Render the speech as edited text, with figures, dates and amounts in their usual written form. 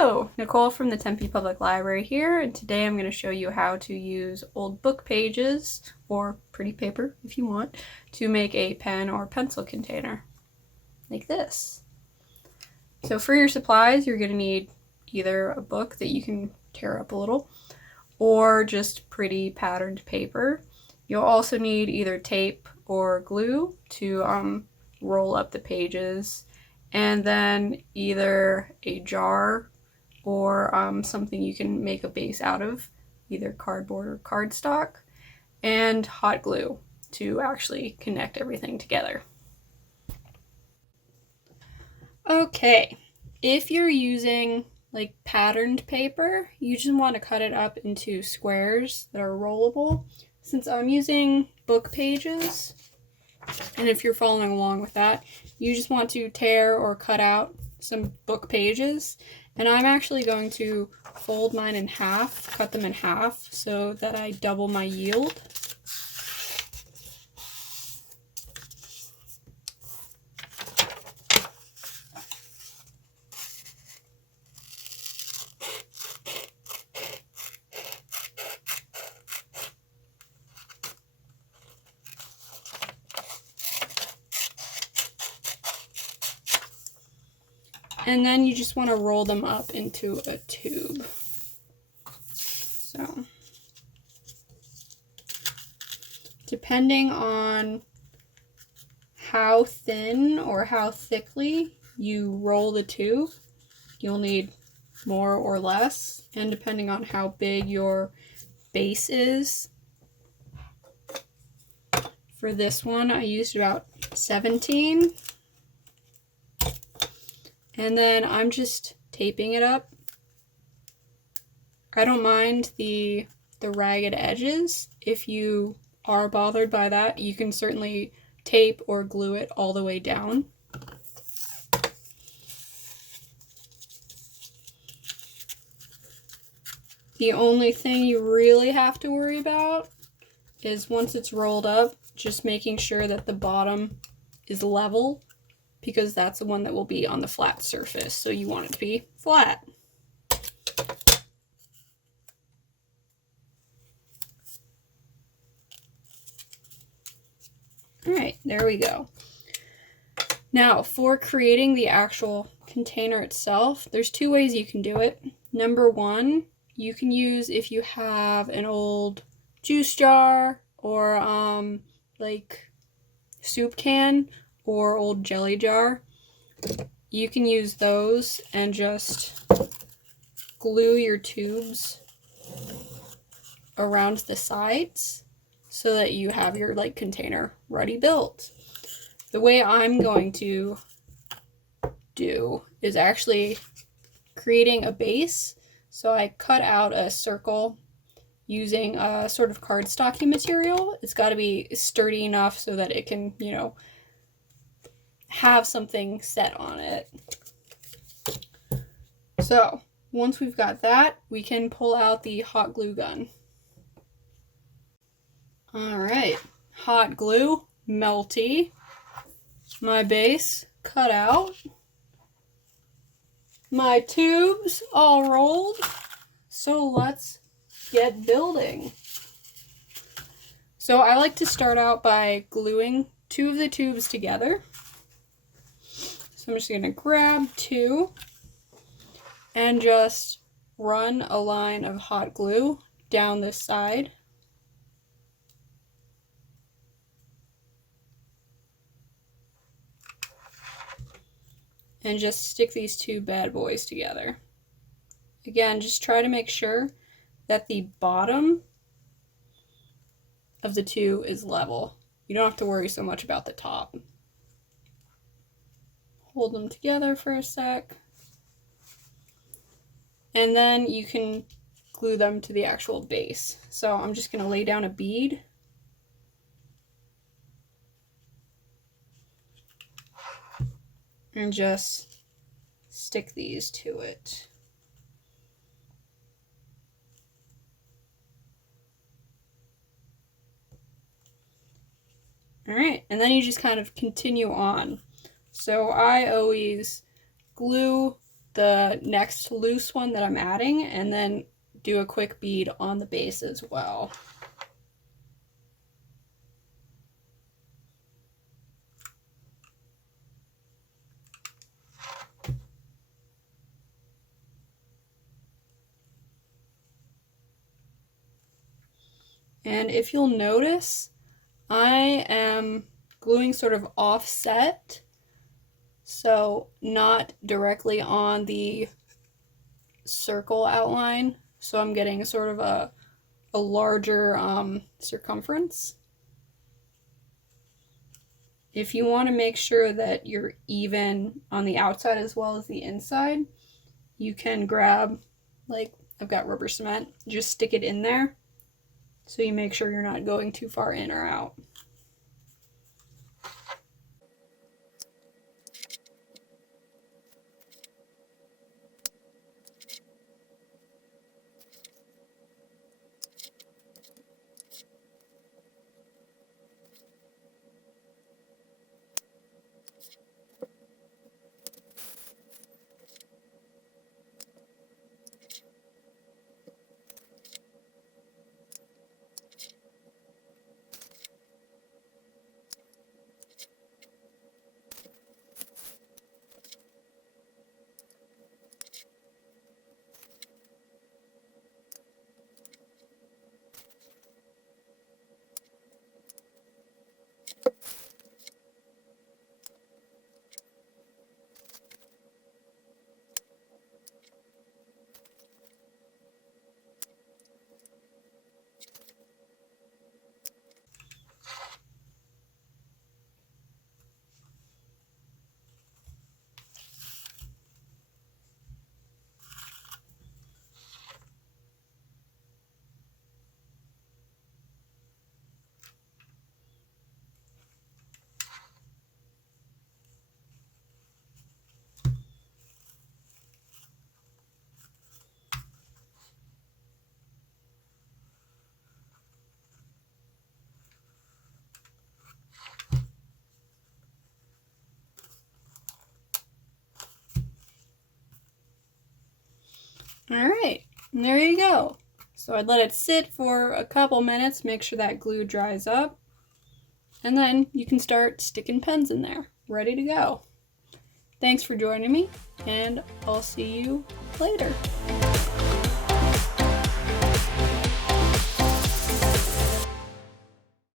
Hello, Nicole from the Tempe Public Library here, and today I'm going to show you how to use old book pages, or pretty paper if you want, to make a pen or pencil container, like this. So for your supplies, you're going to need either a book that you can tear up a little, or just pretty patterned paper. You'll also need either tape or glue to roll up the pages, and then either a jar or something you can make a base out of, either cardboard or cardstock, and hot glue to actually connect everything together. Okay, if you're using like patterned paper, you just want to cut it up into squares that are rollable. Since I'm using book pages, and if you're following along with that, you just want to tear or cut out some book pages. And I'm actually going to fold mine in half, cut them in half, so that I double my yield. And then you just want to roll them up into a tube. So, depending on how thin or how thickly you roll the tube, you'll need more or less. And depending on how big your base is, for this one I used about 17. And then I'm just taping it up. I don't mind the ragged edges. If you are bothered by that, you can certainly tape or glue it all the way down. The only thing you really have to worry about is once it's rolled up, just making sure that the bottom is level, because that's the one that will be on the flat surface, so you want it to be flat. Alright, there we go. Now, for creating the actual container itself, there's two ways you can do it. Number one, you can use, if you have an old juice jar or like soup can or old jelly jar, you can use those and just glue your tubes around the sides so that you have your like container ready built. The way I'm going to do is actually creating a base. So I cut out a circle using a sort of cardstocky material. It's got to be sturdy enough so that it can, you know, have something set on it. So once we've got that, we can pull out the hot glue gun. Alright, hot glue, melty, my base cut out, my tubes all rolled, so let's get building. So I like to start out by gluing two of the tubes together. So I'm just going to grab two and just run a line of hot glue down this side. And just stick these two bad boys together. Again, just try to make sure that the bottom of the two is level. You don't have to worry so much about the top. Hold them together for a sec. And then you can glue them to the actual base. So I'm just going to lay down a bead. And just stick these to it. Alright, and then you just kind of continue on. So I always glue the next loose one that I'm adding and then do a quick bead on the base as well. And if you'll notice, I am gluing sort of offset, so not directly on the circle outline. So I'm getting sort of a larger circumference. If you want to make sure that you're even on the outside as well as the inside, you can grab, like I've got rubber cement, just stick it in there so you make sure you're not going too far in or out. Alright, and there you go. So I'd let it sit for a couple minutes, make sure that glue dries up, and then you can start sticking pens in there, ready to go. Thanks for joining me, and I'll see you later.